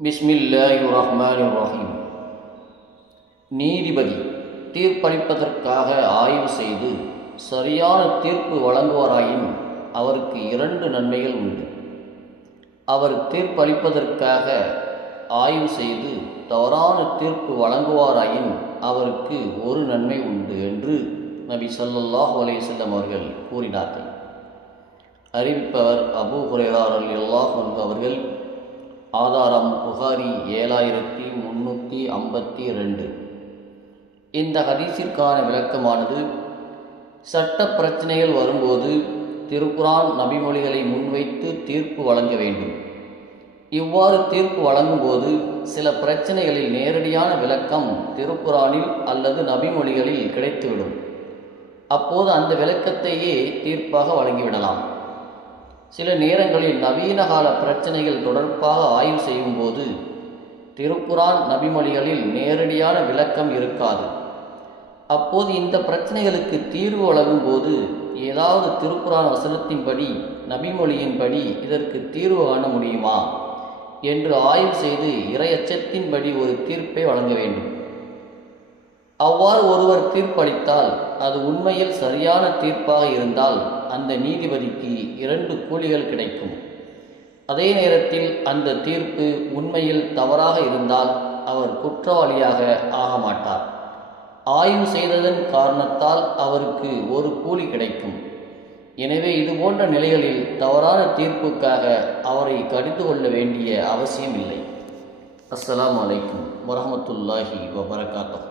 பிஸ்மில்லாஹி ரஹ்மான் ரஹீம் நீதிபதி தீர்ப்பளிப்பதற்காக ஆய்வு செய்து சரியான தீர்ப்பு வழங்குவாராயின் அவருக்கு இரண்டு நன்மைகள் உண்டு. அவர் தீர்ப்பளிப்பதற்காக ஆய்வு செய்து தவறான தீர்ப்பு வழங்குவாராயின் அவருக்கு ஒரு நன்மை உண்டு என்று நபி சல்லாஹ் அலைஹி அவர்கள் கூறினார்கள். அறிவிப்பவர் அபூ ஹுரைரார் அல்லாஹ் அவர்கள் ஆதாரம் புகாரி ஏழாயிரத்தி முன்னூற்றி ஐம்பத்தி ரெண்டு. இந்த ஹதீஸிற்கான விளக்கமானது சட்ட பிரச்சனைகள் வரும்போது திருக்குரான் நபிமொழிகளை முன்வைத்து தீர்ப்பு வழங்க வேண்டும். இவ்வாறு தீர்ப்பு வழங்கும்போது சில பிரச்சனைகளில் நேரடியான விளக்கம் திருக்குரானில் அல்லது நபிமொழிகளில் கிடைத்துவிடும். அப்போது அந்த விளக்கத்தையே தீர்ப்பாக வழங்கிவிடலாம். சில நேரங்களில் நவீன கால பிரச்சனைகள் தொடர்பாக ஆய்வு செய்யும்போது திருக்குரான் நபிமொழிகளில் நேரடியான விளக்கம் இருக்காது. அப்போது இந்த பிரச்சனைகளுக்கு தீர்வு வழங்கும்போது ஏதாவது திருக்குறான் வசனத்தின்படி நபிமொழியின்படி இதற்கு தீர்வு காண முடியுமா? என்று ஆய்வு செய்து இறையச்சத்தின்படி ஒரு தீர்ப்பை வழங்க வேண்டும். அவ்வாறு ஒருவர் தீர்ப்பளித்தால் அது உண்மையில் சரியான தீர்ப்பாக இருந்தால் அந்த நீதிபதிக்கு இரண்டு கூலிகள் கிடைக்கும். அதே நேரத்தில் அந்த தீர்ப்பு உண்மையில் தவறாக இருந்தால் அவர் குற்றவாளியாக ஆக மாட்டார். ஆய்வு செய்ததன் காரணத்தால் அவருக்கு ஒரு கூலி கிடைக்கும். எனவே இது போன்ற நிலைகளில் தவறான தீர்ப்புக்காக அவரை கடிந்து கொள்ள வேண்டிய அவசியம் இல்லை அஸ்லாம் அலைக்கும் வரமத்துல்லாஹி வபரகாத்தஹு.